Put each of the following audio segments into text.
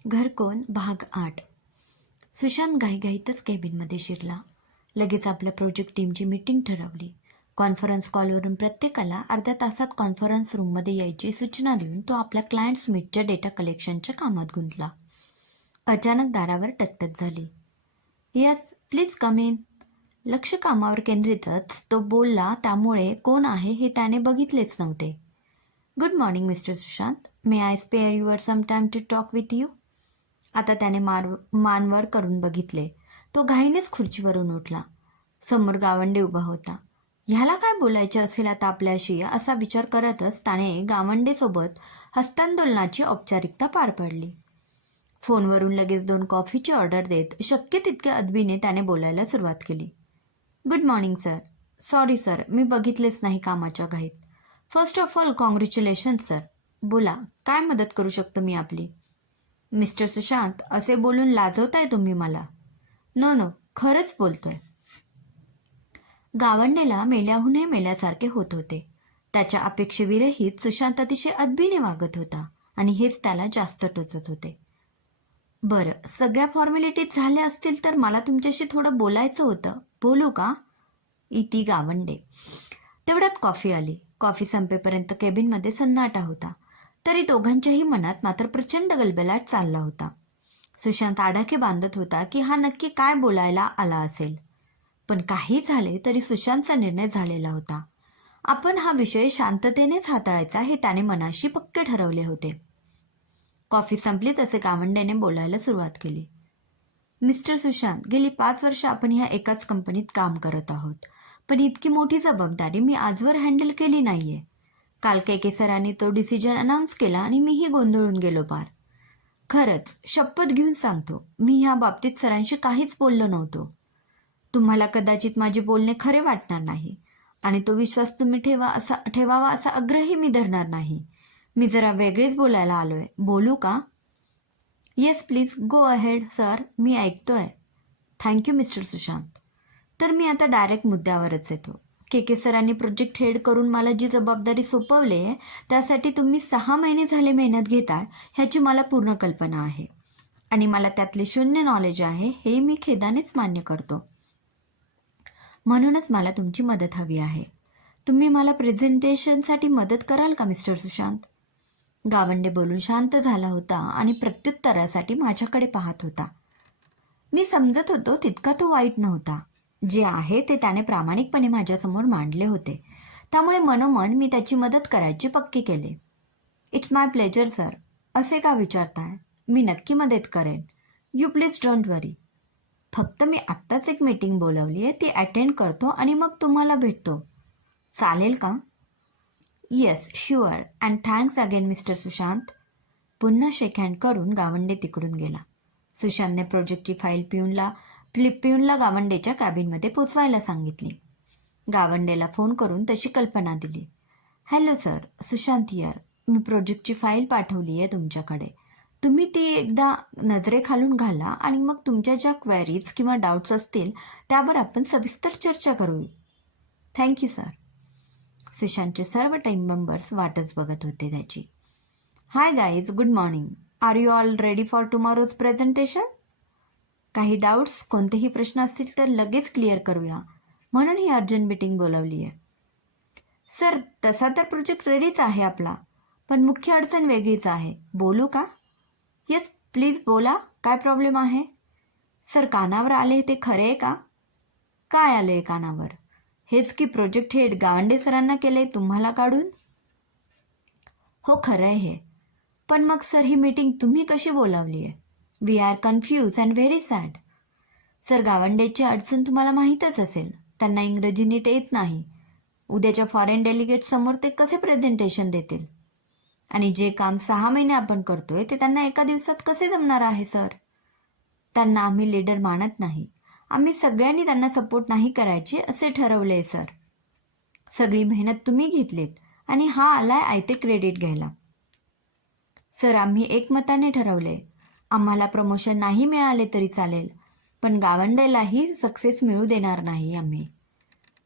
घर कोण भाग 8. सुशांत घाईघाईतच केबिनमध्ये शिरला. लगेच आपल्या प्रोजेक्ट टीमची मीटिंग ठरवली. कॉन्फरन्स कॉलवरून प्रत्येकाला अर्ध्या तासात कॉन्फरन्स रूममध्ये यायची सूचना देऊन तो आपल्या क्लायंट्स मीटच्या डेटा कलेक्शनच्या कामात गुंतला. अचानक दारावर टकटक झाली. Yes, please come in. लक्ष कामावर केंद्रितच तो बोलला, त्यामुळे कोण आहे हे त्याने बघितलेच नव्हते. Good morning mister Sushant. May I spare your some time to talk with you. आता त्याने मानवर करून बघितले. तो घाईनेच खुर्चीवरून उठला. समोर गावंडे उभा होता. ह्याला काय बोलायचे असेल आता आपल्याशी, असा विचार करतच त्याने गावंडेसोबत हस्तांदोलनाची औपचारिकता पार पाडली. फोनवरून लगेच 2 कॉफीची ऑर्डर देत शक्य तितक्या अदबीने त्याने बोलायला सुरुवात केली. Good morning sir. Sorry sir, मी बघितलेच नाही कामाच्या घाईत. First of all congratulations sir. बोला, काय मदत करू शकतो मी आपली? मिस्टर सुशांत, असे बोलून लाजवताय तुम्ही मला. नो नो, खरंच बोलतोय. गावंडेला मेल्याहूनही मेल्यासारखे होत होते. त्याच्या अपेक्षेविरहित सुशांत अतिशय अदबीने वागत होता आणि हेच त्याला जास्त टोचत होते. बरं, सगळ्या फॉर्मॅलिटीज झाल्या असतील तर मला तुमच्याशी थोडं बोलायचं होतं. बोलू का? इती गावंडे. तेवढ्यात कॉफी आली. कॉफी संपेपर्यंत केबिनमध्ये सन्नाटा होता. तरी दोघांच्याही मनात मात्र प्रचंड गलबलाट चालला होता. सुशांत आडाखे बांधत होता की हा नक्की काय बोलायला आला असेल. पण काही झाले तरी सुशांतचा निर्णय झालेला होता. आपण हा विषय शांततेनेच हाताळायचा हे त्याने मनाशी पक्के ठरवले होते. कॉफी संपली तसे गावंडेने बोलायला सुरुवात केली. मिस्टर सुशांत, गेली 5 वर्ष आपण ह्या एकाच कंपनीत काम करत आहोत. पण इतकी मोठी जबाबदारी मी आजवर हँडल केली नाहीये. काल के सरांनी तो डिसिजन अनाऊन्स केला आणि मीही गोंधळून गेलो पार. खरंच, शपथ घेऊन सांगतो, मी ह्या बाबतीत सरांशी काहीच बोललो नव्हतो. तुम्हाला कदाचित माझे बोलणे खरे वाटणार नाही आणि तो विश्वास तुम्ही ठेवावा असा आग्रही मी धरणार नाही. मी जरा वेगळेच बोलायला आलोय. बोलू का? Yes please, go ahead sir, मी ऐकतोय. Thank you mister Sushant. तर मी आता डायरेक्ट मुद्द्यावरच येतो. के सरांनी प्रोजेक्ट हेड करून मला जी जबाबदारी सोपवली आहे त्यासाठी तुम्ही 6 महिने झाले मेहनत घेताय ह्याची मला पूर्ण कल्पना आहे आणि मला त्यातले शून्य नॉलेज आहे हे मी खेदानेच मान्य करतो. म्हणूनच मला तुमची मदत हवी आहे. तुम्ही मला प्रेझेंटेशनसाठी मदत कराल का मिस्टर सुशांत? गावंडे बोलून शांत झाला होता आणि प्रत्युत्तरासाठी माझ्याकडे पाहत होता. मी समजत होतो तितका तो वाईट नव्हता. जे आहे ते त्याने प्रामाणिकपणे माझ्यासमोर मांडले होते. त्यामुळे मनोमन मी त्याची मदत करायची पक्की केले. It's my pleasure sir. असे का विचारताय? मी नक्की मदत करेन. यू प्लीज डोंट वरी. फक्त मी आत्ताच एक मीटिंग बोलवली आहे, ती अटेंड करतो आणि मग तुम्हाला भेटतो. चालेल का? Yes sure, and thanks again mister Sushant. पुन्हा शेक हँड करून गावंडे तिकडून गेला. सुशांतने प्रोजेक्टची फाईल पिऊनला गावंडेच्या कॅबिनमध्ये पोचवायला सांगितली. गावंडेला फोन करून तशी कल्पना दिली. Hello sir, Sushant here. मी प्रोजेक्टची फाईल पाठवली आहे तुमच्याकडे. तुम्ही ती एकदा नजरेखालून घाला आणि मग तुमच्या ज्या क्वेरीज किंवा डाऊट्स असतील त्यावर आपण सविस्तर चर्चा करू. Thank you sir. सुशांतचे सर्व टीम मेंबर्स वाटच बघत होते त्याची. Hi guys, good morning. Are you all ready for tomorrow's presentation? काही डाऊट्स, कोणतेही प्रश्न असतील तर लगेच क्लिअर करूया, म्हणून ही अर्जंट मीटिंग बोलावली आहे. सर, तसा तर प्रोजेक्ट रेडीच आहे आपला, पण मुख्य अडचण वेगळीच आहे. बोलू का? येस प्लीज बोला, काय प्रॉब्लेम आहे? सर, कानावर आले ते खरे आहे का? काय आले कानावर? हेच की प्रोजेक्ट हेड गावंडे सरांना केले तुम्हाला काढून. हो, खरं आहे हे. पण मग सर, ही मीटिंग तुम्ही कशी बोलावली आहे? We are confused and very sad. Sir, गावंडेची अडचण तुम्हाला माहीतच असेल. त्यांना इंग्रजी नीट येत नाही. उद्याच्या फॉरेन डेलिगेट्ससमोर ते कसे प्रेझेंटेशन देतील? आणि जे काम 6 महिने आपण करतोय ते त्यांना एका दिवसात कसे जमणार आहे सर? त्यांना आम्ही लीडर मानत नाही. आम्ही सगळ्यांनी त्यांना सपोर्ट नाही करायचे असे ठरवले सर. सगळी मेहनत तुम्ही घेतलीत आणि हा आलाय आयते क्रेडिट घ्यायला. सर, आम्ही एकमताने ठरवले. आम्हाला प्रमोशन नाही मिळाले तरी चालेल, पण गावंडेलाही सक्सेस मिळू देणार नाही आम्ही.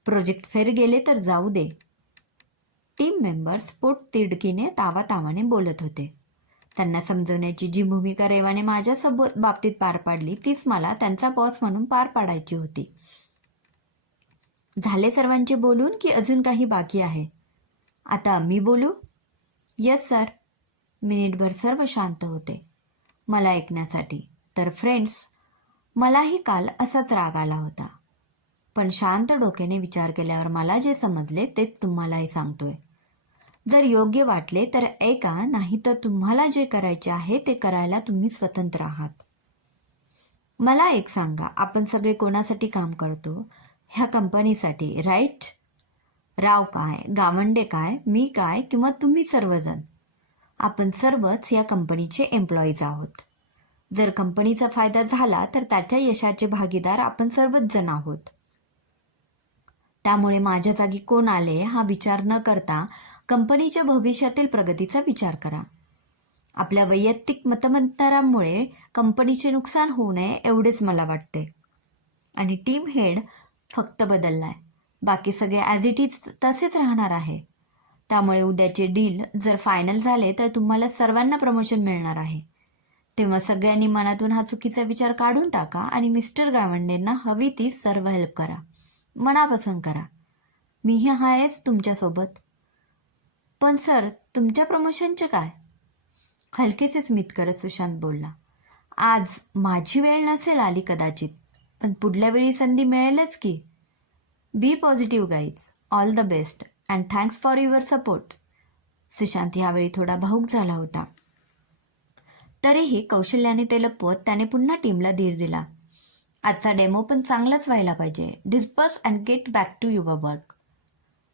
प्रोजेक्ट फेर गेले तर जाऊ दे. टीम मेंबर्स पोटतिडकीने तावातावाने बोलत होते. त्यांना समजवण्याची जी भूमिका रेवाने माझ्यासोबत बाबतीत पार पाडली तीच मला त्यांचा बॉस म्हणून पार पाडायची होती. झाले सर्वांचे बोलून की अजून काही बाकी आहे? आता मी बोलू? Yes sir. मिनिटभर सर्व शांत होते मला ऐकण्यासाठी. तर फ्रेंड्स, मलाही काल असाच राग आला होता. पण शांत डोक्याने विचार केल्यावर मला जे समजले तेच तुम्हालाही सांगतोय. जर योग्य वाटले तर ऐका, नाही तर तुम्हाला जे करायचे आहे ते करायला तुम्ही स्वतंत्र आहात. मला एक सांगा, आपण सगळे कोणासाठी काम करतो? ह्या कंपनीसाठी, राईट? राव काय, गावंडे काय, मी काय किंवा तुम्ही सर्वजण, आपण सर्वच या कंपनीचे एम्प्लॉईज आहोत. जर कंपनीचा फायदा झाला तर त्याच्या यशाचे भागीदार आपण सर्वच जण आहोत. त्यामुळे माझ्या जागी कोण आले हा विचार न करता कंपनीच्या भविष्यातील प्रगतीचा विचार करा. आपल्या वैयक्तिक मतमंतरामुळे कंपनीचे नुकसान होऊ नये एवढेच मला वाटते. आणि टीम हेड फक्त बदललाय, बाकी सगळे ॲज इट इज तसेच राहणार आहे. त्यामुळे उद्याचे डील जर फायनल झाले तर तुम्हाला सर्वांना प्रमोशन मिळणार आहे. तेव्हा सगळ्यांनी मनातून हा चुकीचा विचार काढून टाका आणि मिस्टर गावंडेंना हवी ती सर्व हेल्प करा, मनापासून करा. मीही आहेच तुमच्यासोबत. पण सर, तुमच्या प्रमोशनचे काय? हलकेसे स्मित करत सुशांत बोलला. आज माझी वेळ नसेल आली कदाचित, पण पुढल्या वेळी संधी मिळेलच की. Be positive guys. All the best and thanks for your support. Sushant यावेळी थोडा भावूक झाला होता. तरीही कौशल्याने ते लपवत त्याने पुन्हा टीमला धीर दिला. आजचा डेमो पण चांगलाच व्हायला पाहिजे. Disperse and get back to your work.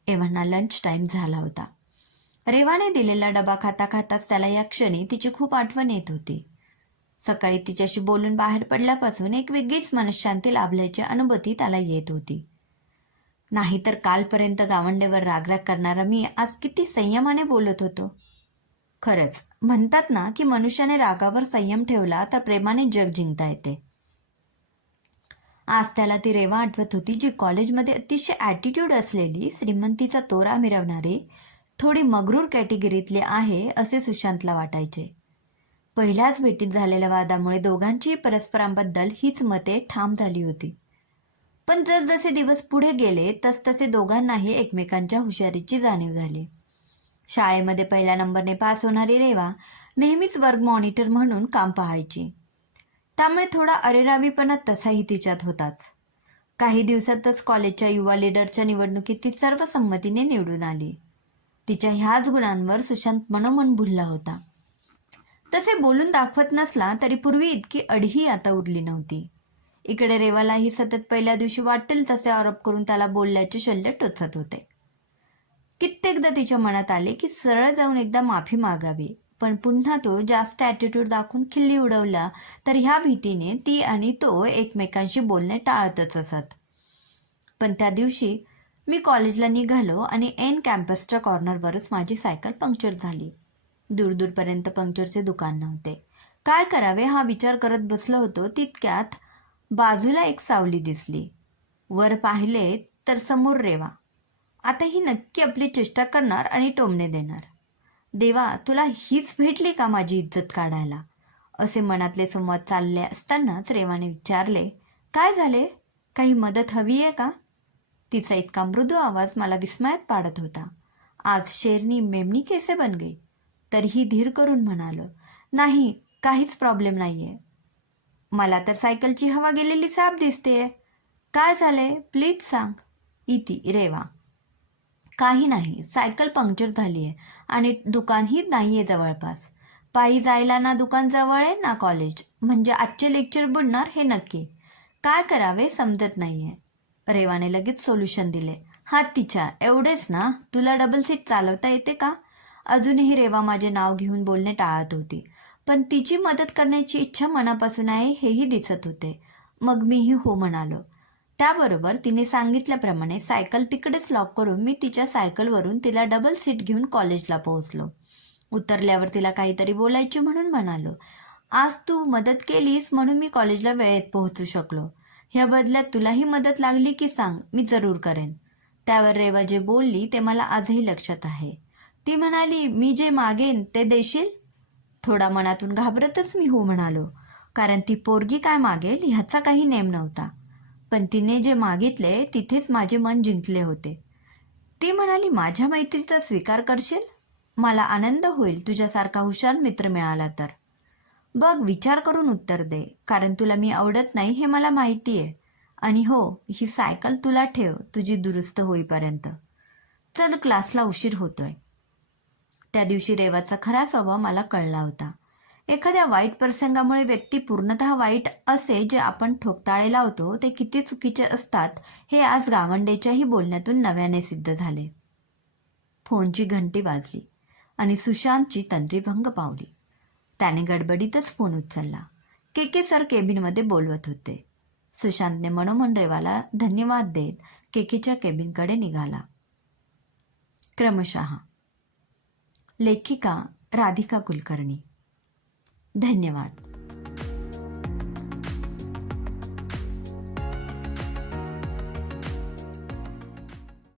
एव्हाना लंच टाईम झाला होता. रेवाने दिलेला डबा खाता खाताच त्याला या क्षणी तिची खूप आठवण येत होती. सकाळी तिच्याशी बोलून बाहेर पडल्यापासून एक वेगळीच मनशांती लाभल्याची अनुभूती त्याला येत होती. नाहीतर कालपर्यंत गावंडेवर रागराग करणारा मी आज किती संयमाने बोलत होतो. खरंच म्हणतात ना की मनुष्याने रागावर संयम ठेवला तर प्रेमाने जग जिंकता येते. आज त्याला ती रेवा आठवत होती जी कॉलेजमध्ये अतिशय ॲटिट्यूड असलेली, श्रीमंतीचा तोरा मिरवणारी, थोडी मगरूर कॅटेगरीतली आहे असे सुशांतला वाटायचे. पहिल्याच भेटीत झालेल्या वादामुळे दोघांचीही परस्परांबद्दल हीच मते ठाम झाली होती. पण जसजसे दिवस पुढे गेले तसतसे दोघांनाही एकमेकांच्या हुशारीची जाणीव झाली. शाळेमध्ये पहिल्या नंबरने पास होणारी रेवा नेहमीच वर्ग मॉनिटर म्हणून काम पाहायची. त्यामुळे थोडा अरेरावीपणा तसाही तिच्यात होताच. काही दिवसातच कॉलेजच्या युवा लीडरच्या निवडणुकीत ती सर्वसंमतीने निवडून आली. तिच्या ह्याच गुणांवर सुशांत मनोमन भुलला होता. तसे बोलून दाखवत नसला तरी पूर्वी इतकी अडीही आता उरली नव्हती. इकडे रेवालाही सतत पहिल्या दिवशी वाटेल तसे आरोप करून त्याला बोलल्याचे शल्य टोचत होते. कित्येकदा तिच्या मनात आले की सरळ जाऊन एकदा माफी मागावी, पण पुन्हा तो जास्त ॲटिट्यूड दाखवून खिल्ली उडवला तर ह्या भीतीने ती आणि तो एकमेकांशी बोलणे टाळतच असत. पण त्या दिवशी मी कॉलेजला निघालो आणि एन कॅम्पसच्या कॉर्नरवरच माझी सायकल पंक्चर झाली. दूरदूरपर्यंत पंक्चरचे दुकान नव्हते. काय करावे हा विचार करत बसलो होतो तितक्यात बाजूला एक सावली दिसली. वर पाहिले तर समोर रेवा. आता ही नक्की आपली चेष्टा करणार आणि टोमणे देणार. देवा, तुला हीच भेटली का माझी इज्जत काढायला? असे मनातले संवाद चालले असतानाच रेवाने विचारले, काय झाले? काही मदत हवी आहे का? तिचा इतका मृदू आवाज मला विस्मयात पाडत होता. आज शेरनी मेमणी कैसे बन गई? तरीही धीर करून म्हणालो, नाही, काहीच प्रॉब्लेम नाहीये. मला तर सायकलची हवा गेलेली साप दिसतेय. काय झाले प्लीज सांग. इति रेवा. काही नाही, सायकल पंक्चर झाली आहे आणि दुकानही नाही आहे जवळपास. पायी जायला ना दुकान जवळ आहे ना कॉलेज, म्हणजे आजचे लेक्चर बुडणार हे नक्की. काय करावे समजत नाही आहे. रेवाने लगेच सोल्युशन दिले. हात तिच्या, एवढेच ना, तुला डबल सीट चालवता येते का? अजूनही रेवा माझे नाव घेऊन बोलणे टाळत होती, पण तिची मदत करण्याची इच्छा मनापासून आहे हेही दिसत होते. मग मीही हो म्हणालो. त्याबरोबर तिने सांगितल्याप्रमाणे सायकल तिकडेच लॉक करून मी तिच्या सायकलवरून तिला डबल सीट घेऊन कॉलेजला पोहोचलो. उतरल्यावर तिला काहीतरी बोलायचे म्हणून म्हणालो, आज तू मदत केलीस म्हणून मी कॉलेजला वेळेत पोहोचू शकलो. ह्या बदल्यात तुलाही मदत लागली की सांग, मी जरूर करेन. त्यावर रेवा जे बोलली ते मला आजही लक्षात आहे. ती म्हणाली, मी जे मागेन ते देशील? थोडा मनातून घाबरतच मी हो म्हणालो, कारण ती पोरगी काय मागेल ह्याचा काही नेम नव्हता. पण तिने जे मागितले तिथेच माझे मन जिंकले होते. ती म्हणाली, माझ्या मैत्रीचा स्वीकार करशील? मला आनंद होईल तुझ्यासारखा हुशार मित्र मिळाला तर. बघ, विचार करून उत्तर दे, कारण तुला मी आवडत नाही हे मला माहिती आहे. आणि हो, ही सायकल तुला ठेव तुझी दुरुस्त होईपर्यंत. चल, क्लासला उशीर होतोय. त्या दिवशी रेवाचा खरा स्वभाव मला कळला होता. एखाद्या वाईट प्रसंगामुळे व्यक्ती पूर्णतः वाईट असे जे आपण ठोकताळे लावतो ते किती चुकीचे असतात हे आज गावंडेच्याही बोलण्यातून नव्याने सिद्ध झाले. फोनची घंटी वाजली आणि सुशांतची तंद्रीभंग पावली. त्याने गडबडीतच फोन उचलला. के सर केबिनमध्ये बोलवत होते. सुशांतने मनोमन रेवाला धन्यवाद देत केकेच्या केबिनकडे निघाला. क्रमशः. लेखिका राधिका कुलकर्णी. धन्यवाद.